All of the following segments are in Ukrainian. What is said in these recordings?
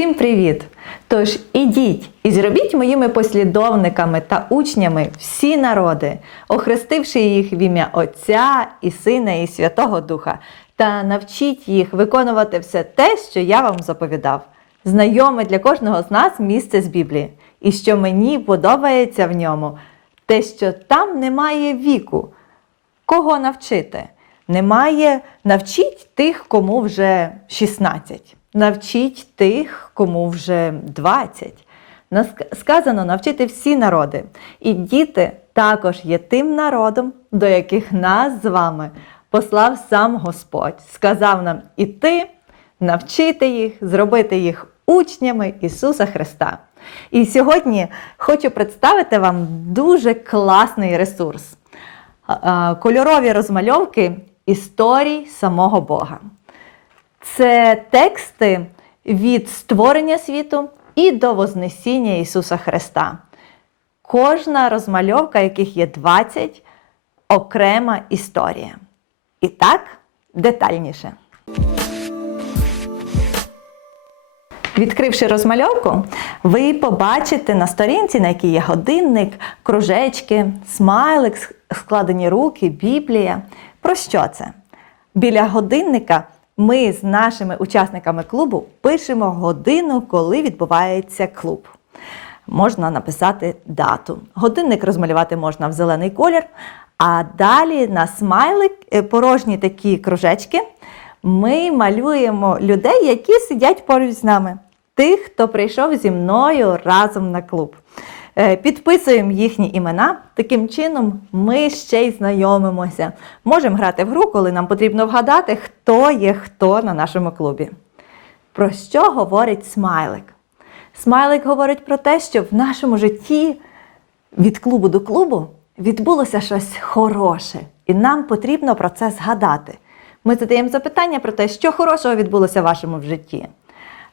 Всім привіт! Тож ідіть і зробіть моїми послідовниками та учнями всі народи, охрестивши їх в ім'я Отця і Сина і Святого Духа, та навчіть їх виконувати все те, що я вам заповідав. Знайоме для кожного з нас місце з Біблії, і що мені подобається в ньому, те, що там немає віку. Кого навчити? Немає навчіть тих, кому вже 16. Навчіть тих, кому вже 20. Сказано навчити всі народи. І діти також є тим народом, до яких нас з вами послав сам Господь. Сказав нам іти, навчити їх, зробити їх учнями Ісуса Христа. І сьогодні хочу представити вам дуже класний ресурс кольорові розмальовки історій самого Бога. Це тексти від створення світу і до Вознесіння Ісуса Христа. Кожна розмальовка, яких є 20, окрема історія. І так, детальніше. Відкривши розмальовку, ви побачите на сторінці, на якій є годинник, кружечки, смайлик, складені руки, Біблія. Про що це? Біля годинника ми з нашими учасниками клубу пишемо годину, коли відбувається клуб. Можна написати дату. Годинник розмалювати можна в зелений колір, а далі на смайлик е, порожні такі кружечки ми малюємо людей, які сидять поруч з нами, тих, хто прийшов зі мною разом на клуб. Е, Підписуємо їхні імена. Таким чином ми ще й знайомимося. Можемо грати в гру, коли нам потрібно вгадати, хто є хто на нашому клубі. Про що говорить смайлик? Смайлик говорить про те, що в нашому житті від клубу до клубу відбулося щось хороше, і нам потрібно про це згадати. Ми задаємо запитання про те, що хорошого відбулося в вашому житті,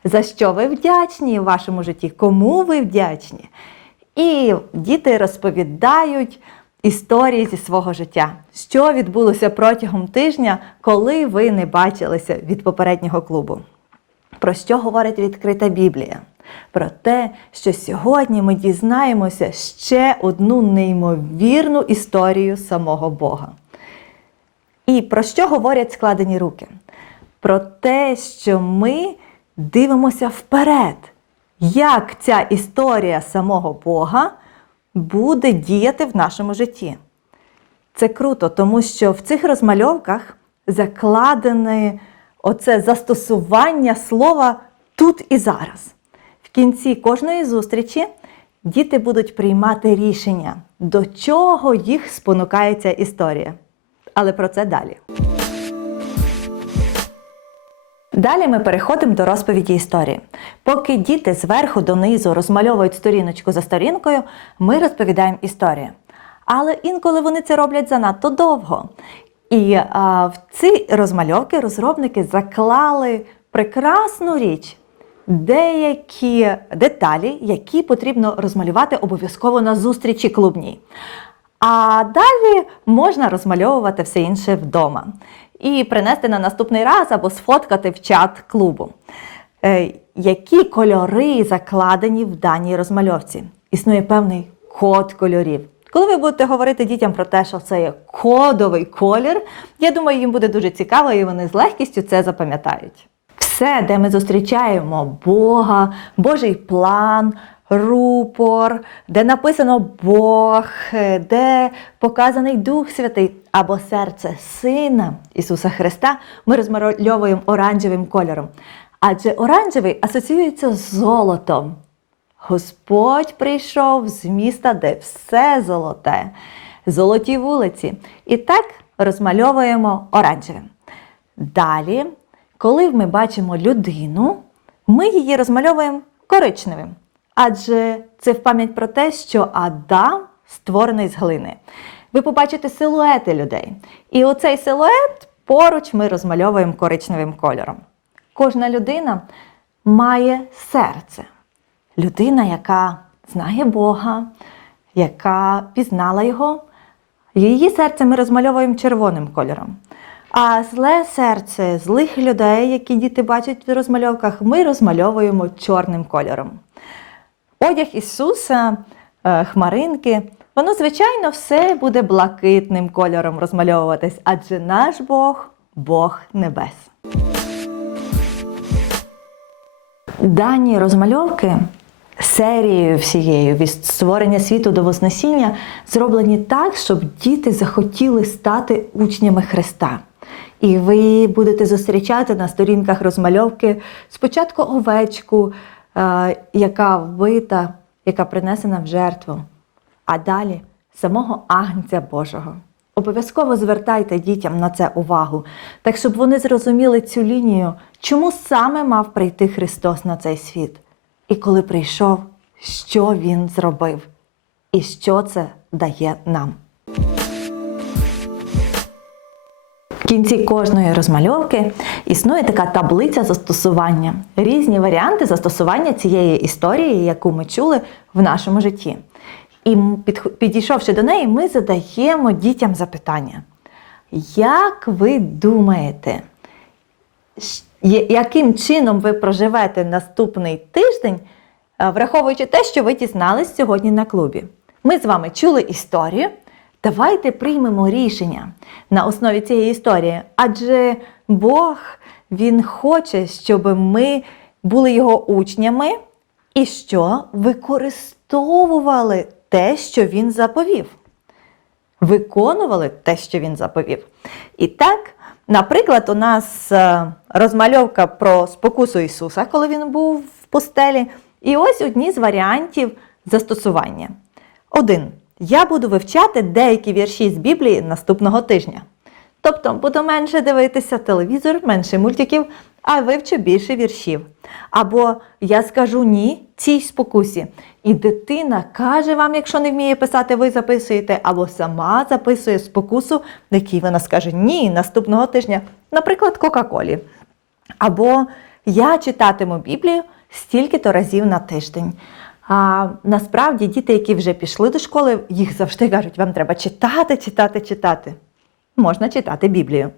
за що ви вдячні в вашому житті, кому ви вдячні. І діти розповідають історії зі свого життя, що відбулося протягом тижня, коли ви не бачилися від попереднього клубу. Про що говорить відкрита Біблія? Про те, що сьогодні ми дізнаємося ще одну неймовірну історію самого Бога. І про що говорять складені руки? Про те, що ми дивимося вперед, як ця історія самого Бога буде діяти в нашому житті. Це круто, тому що в цих розмальовках закладене оце застосування слова тут і зараз. В кінці кожної зустрічі діти будуть приймати рішення, до чого їх спонукає ця історія. Але про це далі. Далі ми переходимо до розповіді історії. Поки діти зверху донизу розмальовують сторіночку за сторінкою, ми розповідаємо історію. Але інколи вони це роблять занадто довго. І а, в ці розмальовки розробники заклали прекрасну річ, деякі деталі, які потрібно розмалювати обов'язково на зустрічі клубній. А далі можна розмальовувати все інше вдома і принести на наступний раз або сфоткати в чат клубу. Е, які кольори закладені в даній розмальовці? Існує певний код кольорів. Коли ви будете говорити дітям про те, що це є кодовий колір, я думаю, їм буде дуже цікаво, і вони з легкістю це запам'ятають. Все, де ми зустрічаємо Бога, Божий план, рупор, де написано Бог, де показаний Дух Святий або серце Сина Ісуса Христа, ми розмальовуємо оранжевим кольором. Адже оранжевий асоціюється з золотом. Господь прийшов з міста, де все золоте, золоті вулиці. І так розмальовуємо оранжевим. Далі, коли ми бачимо людину, ми її розмальовуємо коричневим. Адже це в пам'ять про те, що Адам створений з глини. Ви побачите силуети людей. І оцей силует поруч ми розмальовуємо коричневим кольором. Кожна людина має серце. Людина, яка знає Бога, яка пізнала його, її серце ми розмальовуємо червоним кольором. А зле серце злих людей, які діти бачать в розмальовках, ми розмальовуємо чорним кольором. Одяг Ісуса, е, хмаринки, воно, звичайно, все буде блакитним кольором розмальовуватись, адже наш Бог Бог небес. Дані розмальовки серією всією від створення світу до Вознесіння зроблені так, щоб діти захотіли стати учнями Христа. І ви будете зустрічати на сторінках розмальовки спочатку овечку, яка вбита, яка принесена в жертву, а далі самого Агнця Божого. Обов'язково звертайте дітям на це увагу, так щоб вони зрозуміли цю лінію, чому саме мав прийти Христос на цей світ. І коли прийшов, що Він зробив, і що це дає нам. В кінці кожної розмальовки існує така таблиця застосування, різні варіанти застосування цієї історії, яку ми чули в нашому житті. І підійшовши до неї, ми задаємо дітям запитання. Як ви думаєте, яким чином ви проживете наступний тиждень, е, враховуючи те, що ви дізнались сьогодні на клубі? Ми з вами чули історію. Давайте приймемо рішення на основі цієї історії, адже Бог Він хоче, щоб ми були його учнями і що використовували те, що він заповів. Виконували те, що він заповів. І так, наприклад, у нас е, розмальовка про спокусу Ісуса, коли він був в пустелі. І ось одні з варіантів застосування. Один. Я буду вивчати деякі вірші з Біблії наступного тижня. Тобто буду менше дивитися телевізор, менше мультиків, а вивчу більше віршів. Або я скажу ні цій спокусі. І дитина каже вам, якщо не вміє писати, ви записуєте, або сама записує спокусу, в якій вона скаже ні наступного тижня, наприклад, Кока-Колі. Або я читатиму Біблію стільки-то разів на тиждень. А насправді діти, які вже пішли до школи, їх завжди кажуть, вам треба читати, читати, читати. Можна читати Біблію.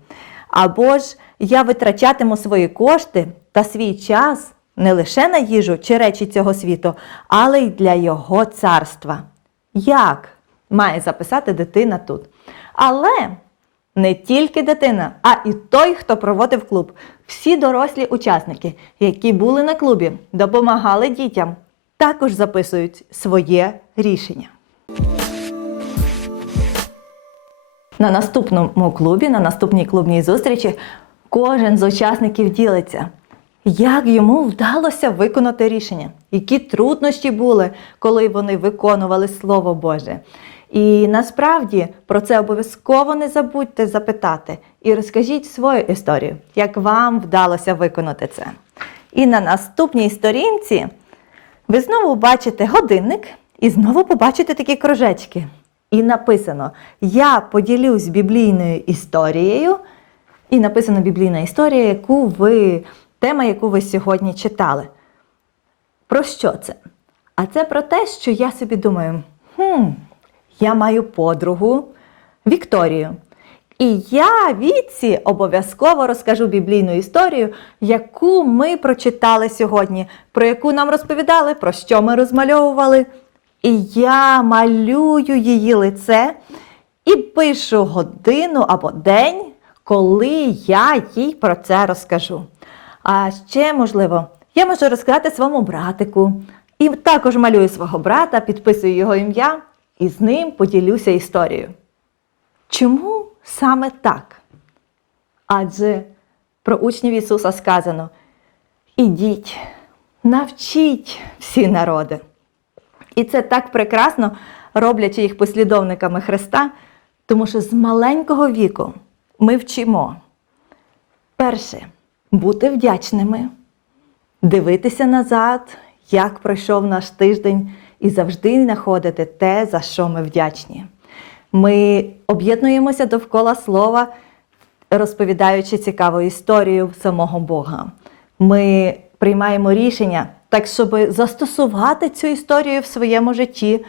Або ж я витрачатиму свої кошти та свій час не лише на їжу чи речі цього світу, але й для його царства. Як має записати дитина тут? Але не тільки дитина, а і той, хто проводив клуб. Всі дорослі учасники, які були на клубі, допомагали дітям, також записують своє рішення. На наступному клубі, на наступній клубній зустрічі, кожен з учасників ділиться, як йому вдалося виконати рішення, які труднощі були, коли вони виконували Слово Боже. І насправді про це обов'язково не забудьте запитати і розкажіть свою історію, як вам вдалося виконати це. І на наступній сторінці ви знову бачите годинник і знову побачите такі кружечки. І написано: Я поділюсь біблійною історією. І написана біблійна історія, яку ви, тема, яку ви сьогодні читали. Про що це? А це про те, що я собі думаю: хм, я маю подругу Вікторію. І я Віці обов'язково розкажу біблійну історію, яку ми прочитали сьогодні, про яку нам розповідали, про що ми розмальовували. І я малюю її лице і пишу годину або день, коли я їй про це розкажу. А ще, можливо, я можу розказати своєму братику. І також малюю свого брата, підписую його ім'я і з ним поділюся історією. Чому саме так? Адже про учнів Ісуса сказано: ідіть, навчіть всі народи. І це так прекрасно, роблячи їх послідовниками Христа, тому що з маленького віку ми вчимо перше бути вдячними, дивитися назад, як пройшов наш тиждень, і завжди знаходити те, за що ми вдячні. Ми об'єднуємося довкола слова, розповідаючи цікаву історію самого Бога. Ми приймаємо рішення так, щоб застосувати цю історію в своєму житті.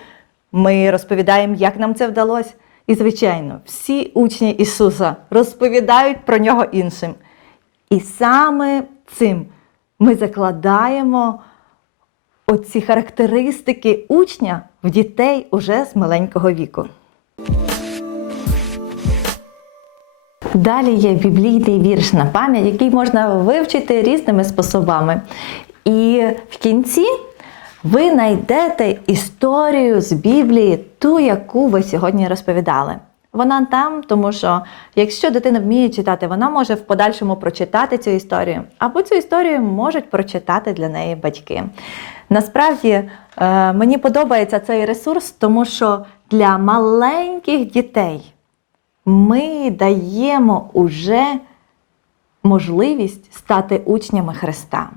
Ми розповідаємо, як нам це вдалося. І, звичайно, всі учні Ісуса розповідають про нього іншим. І саме цим ми закладаємо оці характеристики учня в дітей уже з маленького віку. Далі є біблійний вірш на пам'ять, який можна вивчити різними способами. І в кінці ви знайдете історію з Біблії, ту, яку ви сьогодні розповідали. Вона там, тому що якщо дитина вміє читати, вона може в подальшому прочитати цю історію, або цю історію можуть прочитати для неї батьки. Насправді е, мені подобається цей ресурс, тому що для маленьких дітей ми даємо уже можливість стати учнями Христа.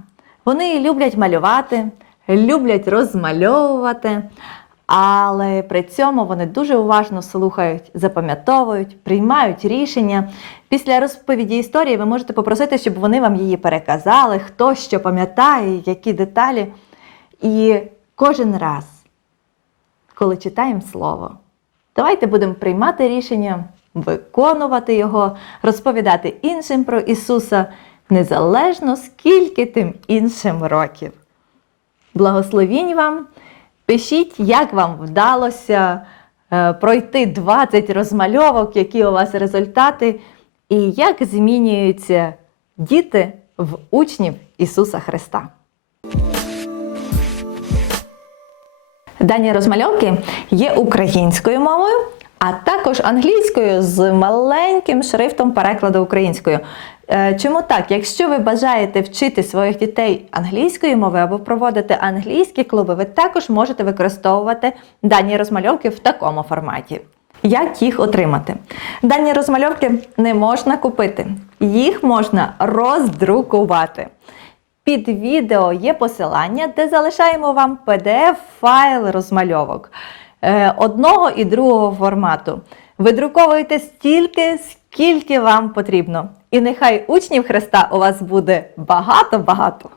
Вони люблять малювати, люблять розмальовувати, але при цьому вони дуже уважно слухають, запам'ятовують, приймають рішення. Після розповіді історії ви можете попросити, щоб вони вам її переказали, хто що пам'ятає, які деталі. І кожен раз, коли читаємо слово, давайте будемо приймати рішення, виконувати його, розповідати іншим про Ісуса, незалежно скільки тим іншим років. Благословінь вам! Пишіть, як вам вдалося е, пройти 20 розмальовок, які у вас результати, і як змінюються діти в учнів Ісуса Христа. Дані розмальовки є українською мовою, а також англійською з маленьким шрифтом перекладу українською. Е, Чому так? Якщо ви бажаєте вчити своїх дітей англійської мови або проводити англійські клуби, ви також можете використовувати дані розмальовки в такому форматі. Як їх отримати? Дані розмальовки не можна купити, їх можна роздрукувати. Під відео є посилання, де залишаємо вам PDF-файл розмальовок е, одного і другого формату. Видруковуйте стільки, скільки вам потрібно. І нехай учнів Христа у вас буде багато-багато.